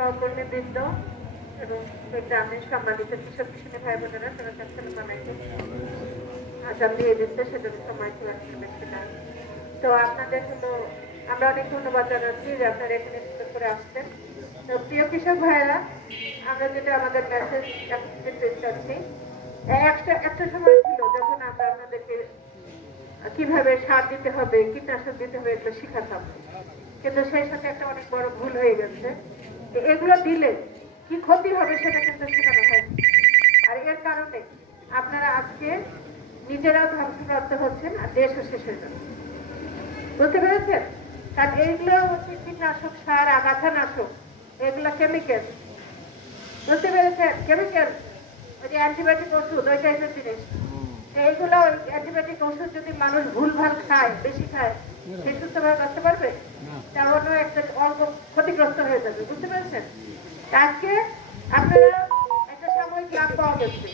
সহকর্মীবৃন্দ এবং গ্রামের সম্মানিত কৃষক কৃষিণী ভাই বোনেরা সবাইকে আসসালামু আলাইকুম। আজান দিয়ে দিচ্ছে সেজন্য সময় ছিল আসলে বেশি না। তো আপনাদের হলো আমরা অনেক ধন্যবাদ জানাচ্ছি যে আপনারা এখানে সুন্দর করে আসছেন। তো প্রিয় কৃষক ভাইয়েরা, আমরা যেটা আমাদের মেসেজ দিতে চাচ্ছি, একটা সময় ছিল যখন আমরা আপনাদেরকে কিভাবে সার দিতে হবে, কীটনাশক দিতে হবে এগুলো শিখাতাম, কিন্তু সেই সাথে একটা অনেক বড় ভুল হয়ে গেছে। এগুলো দিলে কি ক্ষতি হবে সেটা কিন্তু শেখানো হয়। আর এর কারণে আপনারা আজকে নিজেরাও ধ্বংসপ্রাপ্ত হচ্ছেন আর দেশও শেষ হয়ে যাচ্ছে। বুঝতে পেরেছেন? কারণ এইগুলো হচ্ছে কীটনাশক সার, আগাছানাশক, এগুলো কেমিক্যাল। বুঝতে পেরেছেন? কেমিক্যাল, ওই যে অ্যান্টিবায়োটিক ওষুধ, ওই টাইপের জিনিস। এইগুলো ওই অ্যান্টিবায়োটিক ওষুধ যদি মানুষ ভুলভাল খায়, বেশি খায়, সে সুস্থভাবে বাঁচতে পারবে? তেমনও একটা অল্প ক্ষতিগ্রস্ত হয়ে যাবে। বুঝতে পেরেছেন? আজকে আপনারা একটা সাময়িক লাভ পাওয়া গেছে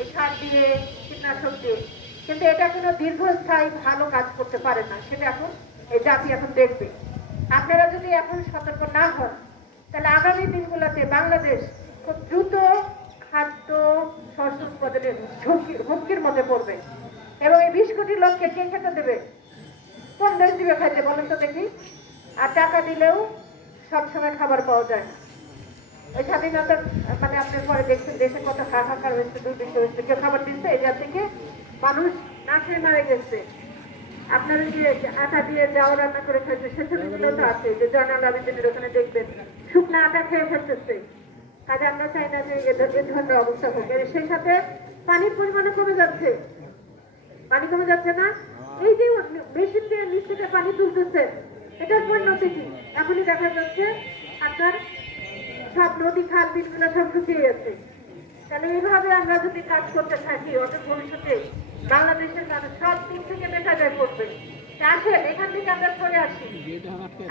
এই সার দিয়ে, কীটনাশক দিয়ে, কিন্তু এটা কোনো দীর্ঘস্থায়ী ভালো কাজ করতে পারে না। সেটা এখন এই জাতি এখন দেখবে। আপনারা যদি এখন সতর্ক না হন, তাহলে আগামী দিনগুলোতে বাংলাদেশ খুব দ্রুত খাদ্য শস্য উৎপাদনের হুমকির মধ্যে পড়বে। এবং এই 20 কোটি লোককে কে খেতে দেবে? কোন দেশ দিবে খাইতে বলেন তো দেখি? আর টাকা দিলেও সবসময় খাবার পাওয়া যায় না। ওই স্বাধীনতার মানে আপনার পরে দেখছেন দেশে কত হাহাকার হয়েছে, দুর্ভিক্ষ হয়েছে, কেউ খাবার দিচ্ছে, এই জাত থেকে মানুষ না খেয়ে মারা গেছে। আপনারা যে আটা দিয়ে যাও রান্না করে খাইছে, সে ছবিগুলো তো আছে, যে জয়নাল আবেদিনের ওখানে দেখবেন শুকনা আটা খেয়ে ফেলতেছে। কাজে আমরা চাই না যে এ ধরনের অবস্থা হোক। সেই সাথে পানির পরিমাণও কমে যাচ্ছে। পানি কমে যাচ্ছে না? এই যে মেশিন দিয়ে নিচ থেকে পানি তুলতেছে, এটার পরিণতি কি? এখনই দেখা যাচ্ছে আপনার সব নদী খাল বিলগুলো সব শুকিয়ে যাচ্ছে। তাহলে এইভাবে আমরা যদি কাজ করতে থাকি, অত ভবিষ্যতে বাংলাদেশের মানুষ সব দিক থেকে বেকার পড়বে। আসেন এখান থেকে আমরা সরে আসি।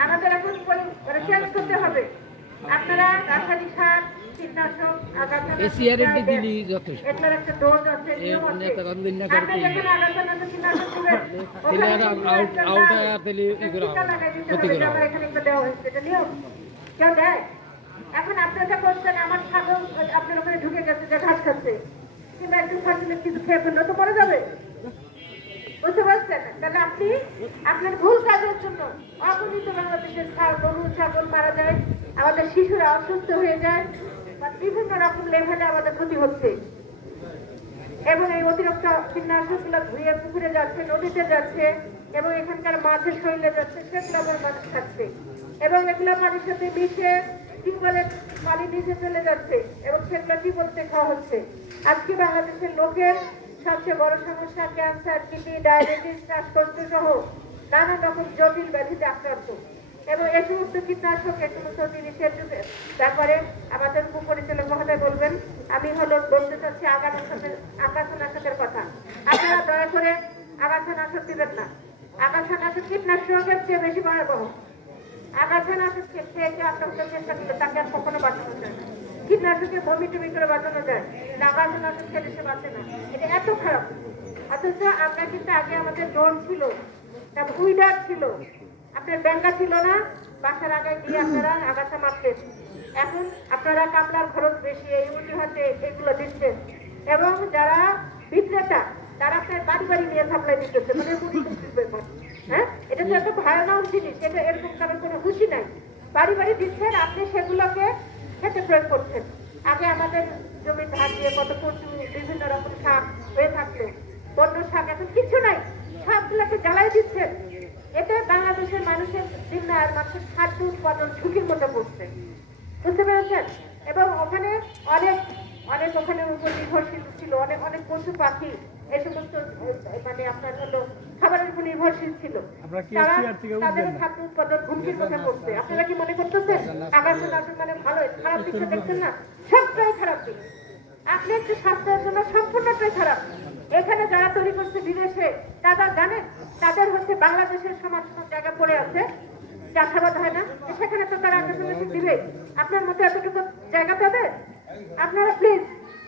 আমাদের এখন চেঞ্জ করতে হবে। আপনারা রাসায়নিক সার, কীটনাশক, এগুলোর একটা ডোজ আছে, নিয়ম আছে। আপনি যেখানে আগাছানাশক, কীটনাশক দিবেন, ওখানে এখানে দেওয়া হয়েছে, এটা নিয়ম। কেউ দেয়? এখন আপনারা যা করছেন, আমার ছাগল আপনার ওখানে ঢুকে গেছে, যে ঘাস খাচ্ছে, কিংবা একটু ফার্টিলাইজার কিছু খেয়ে ফেললে তো মরে যাবে। বুঝতে পারছেন? তাহলে আপনি আপনার ভুল কাজের জন্য অগণিত বাংলাদেশের গরু ছাগল মারা যায়, আমাদের শিশুরা অসুস্থ হয়ে যায়, বা বিভিন্ন রকম লেভেলে আমাদের ক্ষতি হচ্ছে। এবং এই অতিরিক্ত কীটনাশকগুলো ধুয়ে পুকুরে যাচ্ছে, নদীতে যাচ্ছে, এবং এখানকার মাছের শরীরে যাচ্ছে, সেগুলো আমার মানুষ খাচ্ছে। এবং এগুলো পানির সাথে মিশে টিউবওয়েলের পানি নিচে চলে যাচ্ছে, এবং সেগুলো টিউবওয়েলতে খাওয়া হচ্ছে। আজকে বাংলাদেশের লোকের সবচেয়ে বড় সমস্যা ক্যান্সার, কিডনি, ডায়াবেটিস, শ্বাসকষ্ট সহ নানান রকম জটিল ব্যাধিতে আক্রান্ত। এবং এই সমস্ত কীটনাশক, এই সমস্ত জিনিসের যুগে তারপরে আমাদের উপপরিচালক মহোদয় বলবেন। আমি বলতে চাচ্ছি আগাছানাশকের কথা। আপনারা দয়া করে আগাছানাশক দিবেন না। আগাছানাশক কীটনাশকের চেয়ে বেশি ভয়াবহ। আগাছানাশক খেয়ে কেউ আত্মহত্যার চেষ্টা করলে তাকে আর কখনো বাঁচানো যায় না। কীটনাশকে বমি টমি করে বাঁচানো যায়, আগাছানাশক খেলে সে বাঁচে না। এটা এত খারাপ। অথচ আমরা কিন্তু আগে আমাদের ড্রোন ছিল, তারপর উইডার ছিল, আপনার ব্যাঙ্গা ছিল না, বাসার আগায় গিয়ে আপনারা আগাছা মারতেন। এখন আপনারা কামলার খরচ বেশি, এই হাতে এগুলো দিচ্ছেন। এবং যারা বিক্রেতা, তারা আপনার বাড়ি বাড়ি নিয়ে সাপ্লাই দিতেছে, মানে হ্যাঁ, এটা তো একটা ভয়ানক জিনিস। এটা এরকম কারণ কোনো খুশি নাই। বাড়ি বাড়ি দিচ্ছেন, আপনি সেগুলোকে খেতে প্রয়োগ করছেন। আগে আমাদের জমির ধান দিয়ে কত কচু, বিভিন্ন রকম শাক হয়ে থাকতো, বন্য শাক, এখন কিছু নাই, সবগুলোকে জ্বালাই দিচ্ছেন। এতে বাংলাদেশের মানুষের দিন আর মানুষের খাদ্য উৎপাদন ঝুঁকির মধ্যে পড়ছে। বুঝতে পেরেছেন? এবং ওখানে অনেক অনেক ওখানে উপর নির্ভরশীল ছিল, অনেক অনেক পশু পাখি, এই সমস্ত মানে আপনার হলো খাবারের উপর নির্ভরশীল ছিল। তাদের খাদ্য উৎপাদন হুমকির মধ্যে পড়ছে। আপনারা কি মনে করতেছেন আগাছানাশক মানে ভালো? খারাপ দিকটা দেখছেন না? সবটাই খারাপ দিক। আপনি একটু স্বাস্থ্যের জন্য সম্পূর্ণটাই খারাপ। এখানে যারা তৈরি করছে বিদেশে, তারা জানেন তাদের হচ্ছে বাংলাদেশের সমাজ জায়গা পড়ে আছে, চাষাবাদ হয় না, সেখানে তো তারা আগাছানাশক দিবে। আপনার মতো এতটুকু জায়গা পাবে? আপনারা প্লিজ,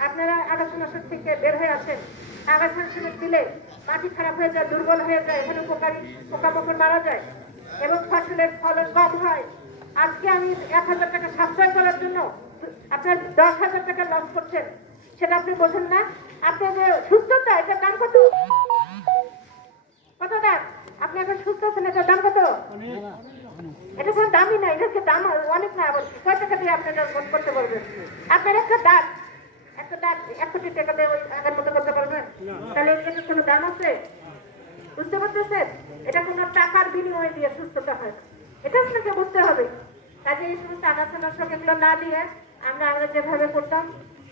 আপনারা আগাছানাশক থেকে বের হয়ে আসেন। আগাছানাশক দিলে মাটি খারাপ হয়ে যায়, দুর্বল হয়ে যায়, এখানে উপকারী পোকামাকড় মারা যায় এবং ফসলের ফলন কম হয়। আজকে আমি 1000 টাকা সাশ্রয় করার জন্য লস করছেন সেটা আপনি বোঝেন না। আপনার যে সুস্থতা, এটার দাম কত? কত দাম? আপনি এখন সুস্থ আছেন, এটার দাম কত? এটা কোনো দামই না, এটাকে দাম অনেক না। আবার কয় টাকা দিয়ে আপনি এটা করতে পারবেন? আপনার একটা দাঁত 1 কোটি টাকা দিয়ে ওই আগের মতো করতে পারবেন? তাহলে এটার কোনো দাম আছে? বুঝতে পারতেছেন? এটা কোনো টাকার বিনিময়ে দিয়ে সুস্থতা হয় না। এটা আপনাকে বুঝতে হবে। কাজে এই সমস্ত আগাছা এগুলো না দিয়ে আমরা যেভাবে করতাম,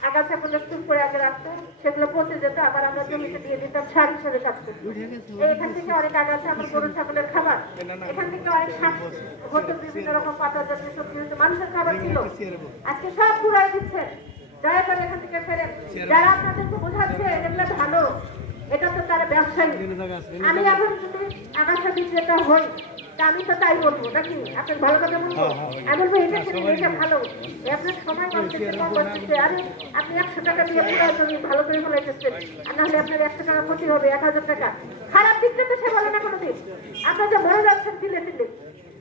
আগাছাগুলো স্তূপ করে আগে রাখতো, সেগুলো পচে যেত, আবার আমরা জমিতে দিয়ে দিতাম, সার হিসেবে কাজ করতো। এখান থেকে অনেক আগাছা আমার গরু ছাগলের খাবার, এখান থেকে অনেক শাক হতো, বিভিন্ন রকম পাতা জাতীয় সবজি হতো, মানুষের খাবার ছিল। আজকে সব পুরাই দিচ্ছে। দয়া করে এখান থেকে ফেরেন। যারা আপনাদেরকে বোঝাচ্ছে এগুলো ভালো, এটা তো তারা ব্যবসায়ী। আমি এখন যদি আগাছা বিক্রেতা হই, তা আমি তো তাই বলবো নাকি? আপনার ভালো কথা বলবো? আমি বলবো এটা ভালো, আপনার সময় বাঁচতেছে, কম বাঁচতেছে। আরে আপনি 100 টাকা দিয়ে পুরো জমি ভালো করে ফেলাইতেছেন, আর নাহলে আপনার 100 টাকা ক্ষতি হবে, 1000 টাকা। খারাপ দিকটা তো সে বলে না কোনোদিন। আপনার যে মরে যাচ্ছেন তিলে তিলে,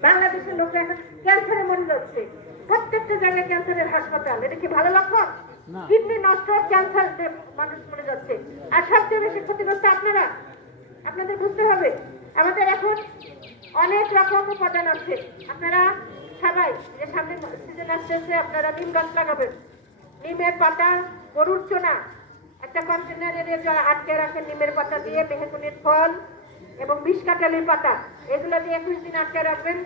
বাংলাদেশের লোক এখন ক্যান্সারে মরে যাচ্ছে, প্রত্যেকটা জায়গায় ক্যান্সারের হাসপাতাল। এটা কি ভালো লক্ষণ? কিডনি নষ্ট, ক্যান্সার মানুষ মরে যাচ্ছে, আর সবচেয়ে বেশি ক্ষতিগ্রস্ত আপনারা। আপনাদের বুঝতে হবে আমাদের এখন অনেক রকম উপাদান আছে। আপনারা সবাই যে সামনে সিজন আসতেছে, আপনারা নিম গাছ লাগাবেন। নিমের পাতা, গরুর চোনা একটা কন্টেনারে আটকে রাখেন, নিমের পাতা দিয়ে, মেহগনির ফল এবং 20 কাঁঠালির পাতা, এগুলো দিয়ে 21 দিন আটকে রাখবেন।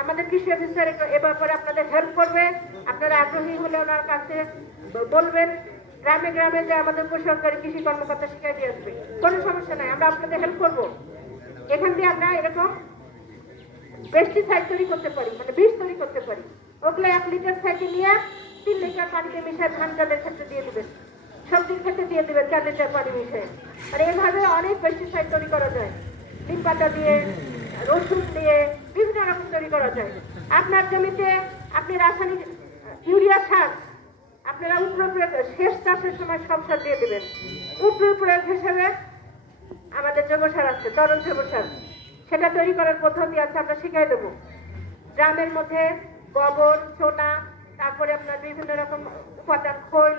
আমাদের কৃষি অফিসার এ ব্যাপারে আপনাদের হেল্প করবে। আপনারা আগ্রহী হলে ওনার কাছে বলবেন। গ্রামে গ্রামে যে আমাদের প্রশাসনকারী কৃষি কর্মকর্তা শিখাই দিয়ে আসবে, কোনো সমস্যা নাই, আমরা আপনাদের হেল্প করবো। এখান দিয়ে আমরা এরকম পেস্টিসাইড তৈরি করতে পারি, মানে বিষ তৈরি করতে পারি। ওগুলো 1 লিটার সাইকেল নিয়ে 3 লিটার পানিতে মিশিয়ে ধান চালের ক্ষেত্রে দিয়ে দেবেন, সবজির ক্ষেত্রে দিয়ে দেবেন 4 লিটার পানি মিশিয়ে। আর এইভাবে অনেক পেস্টিসাইড তৈরি করা যায়, নিম পাতা দিয়ে, রসুন দিয়ে, বিভিন্ন রকম তৈরি করা যায়। আপনার জমিতে আপনি রাসায়নিক ইউরিয়া সার আপনারা উপরে শেষ চাষের সময় সব সার দিয়ে দেবেন। উপরে প্রয়োগ হিসেবে আমাদের জৈব সার আছে, তরল জৈব সার, সেটা তৈরি করার পদ্ধতি আছে, আমরা শিখাই দেবো। গ্রামের মধ্যে গোবর, চোনা, তারপরে আপনার বিভিন্ন রকম উপাদান, খোল,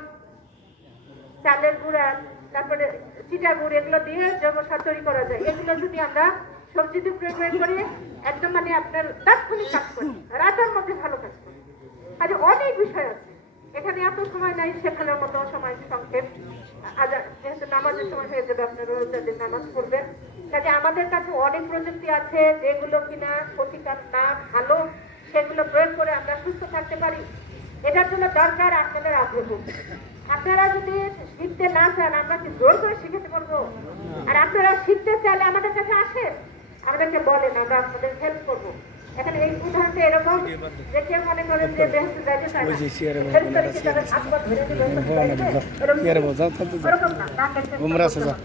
চালের গুঁড়া, তারপরে চিটা গুঁড়, এগুলো দিয়ে জৈব সার তৈরি করা যায়। এগুলো যদি আমরা সবজিতে প্রয়োগ করি, একদম মানে আপনার তাৎক্ষণিক কাজ করি, রাতের মধ্যে ভালো কাজ করি। আর অনেক বিষয় আছে, এখানে এত সময় নাই, সেখানের মতো সময় সংক্ষেপ। যেহেতু নামাজের সময় হয়ে যাবে, আপনারা নামাজ পড়বেন। কাজে আমাদের কাছে অনেক প্রযুক্তি আছে, যেগুলো কিনা ক্ষতিকর না, ভালো, সেগুলো প্রয়োগ করে আমরা সুস্থ থাকতে পারি। এটার জন্য দরকার আপনাদের আগ্রহ। আপনারা যদি শিখতে না চান, আমরা কি জোর করে শিখাতে পারবো? আর আপনারা শিখতে চাইলে আমাদের কাছে আসেন, আমাদেরকে বলেন, আমরা আপনাদের হেল্প করবো। এখন এই উদাহরণটা এরকম যে কেউ মনে করেন যে বেহেশতে যাইতে চায় না, হেল্প করে কি তাদের হাত পা ধরে দিবে, ওরকম না।